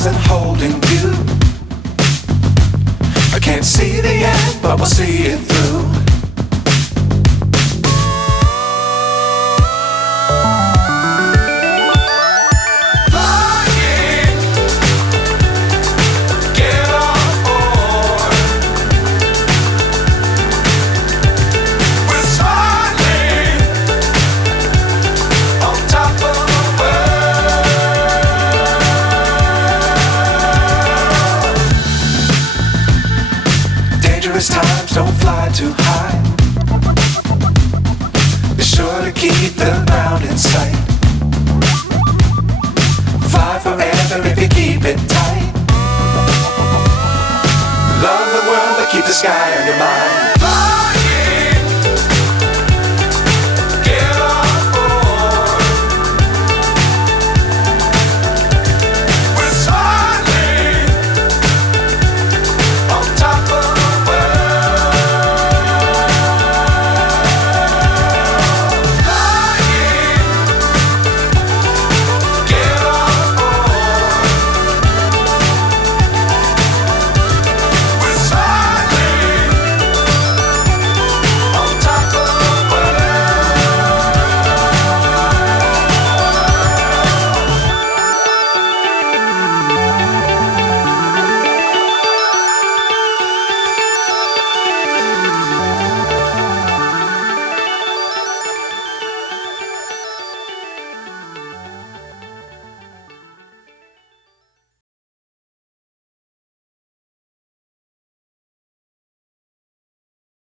stars and holding you. I can't see the end, but we'll see it through. Times don't fly too high. Be sure to keep the ground in sight. Fly forever if you keep it tight. Love the world but keep the sky on your mind.